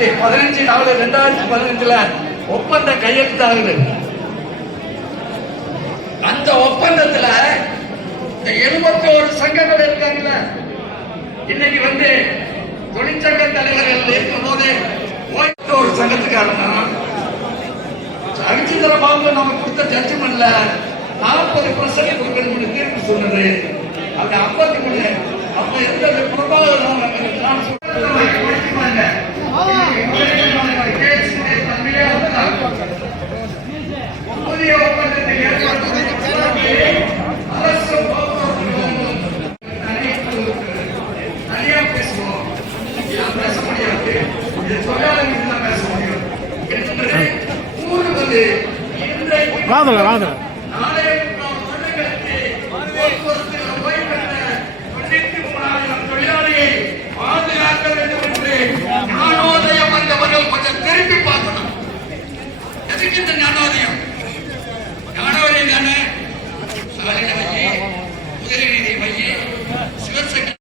15/4/2015 ஒப்பந்தம் கையெழுத்தாகுது. அந்த ஒப்பந்தத்துல 71 சங்கங்கள் இருக்காங்கல்ல, இன்னைக்கு தொழிற்சங்க தலைவர்கள் இருக்கும் போது ஒரு சங்கத்துக்காரனா அரிசிதர பாபு நம்ம கொடுத்த ஜட்ஜ்மெண்ட்ல 40% கொடுக்கணும்னு தீர்ப்பு சொன்னது. அது 53 அப்ப இருந்தது புதிய ஒப்பந்தத்தை அரசு தனியா பேசுவோம், பேச முடியாது, தொழிலாளர்கள் பேச முடியும் என்பதை கூறுவது இன்றைக்கு தொழிலாளியை பாதுகாக்க வேண்டும் என்று ஞானோதயம் வந்தவர்கள் கொஞ்சம் திருப்பி பார்க்கணும். எதுக்கு இந்த ஞானோதயம்?